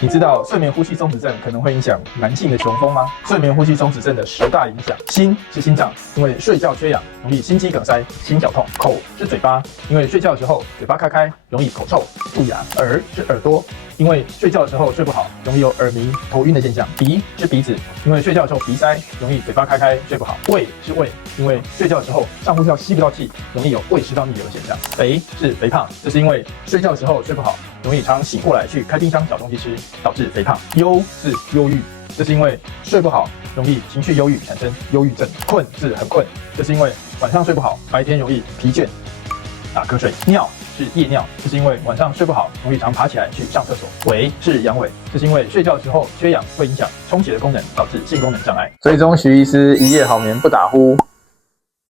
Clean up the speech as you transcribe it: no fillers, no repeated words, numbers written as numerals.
你知道睡眠呼吸松弛症可能会影响男性的雄风吗？睡眠呼吸松弛症的10大影响：心是心脏，因为睡觉缺氧，容易心肌梗塞、心绞痛；口是嘴巴，因为睡觉的时候嘴巴开开，容易口臭、蛀牙；耳是耳朵，因为睡觉的时候睡不好，容易有耳鸣、头晕的现象；鼻是鼻子，因为睡觉的时候鼻塞，容易嘴巴开开，睡不好；胃是胃，因为睡觉的时候上呼吸道吸不到气，容易有胃食道逆流的现象；肥是肥胖，这是因为睡觉的时候睡不好，容易常醒过来去开冰箱找东西吃，导致肥胖。忧是忧郁，这是因为睡不好，容易情绪忧郁，产生忧郁症。困是很困，这是因为晚上睡不好，白天容易疲倦、打瞌睡。尿是夜尿，这是因为晚上睡不好，容易常爬起来去上厕所。痿是阳痿，这是因为睡觉的时候缺氧，会影响充血的功能，导致性功能障碍。追踪徐医师，一夜好眠不打呼。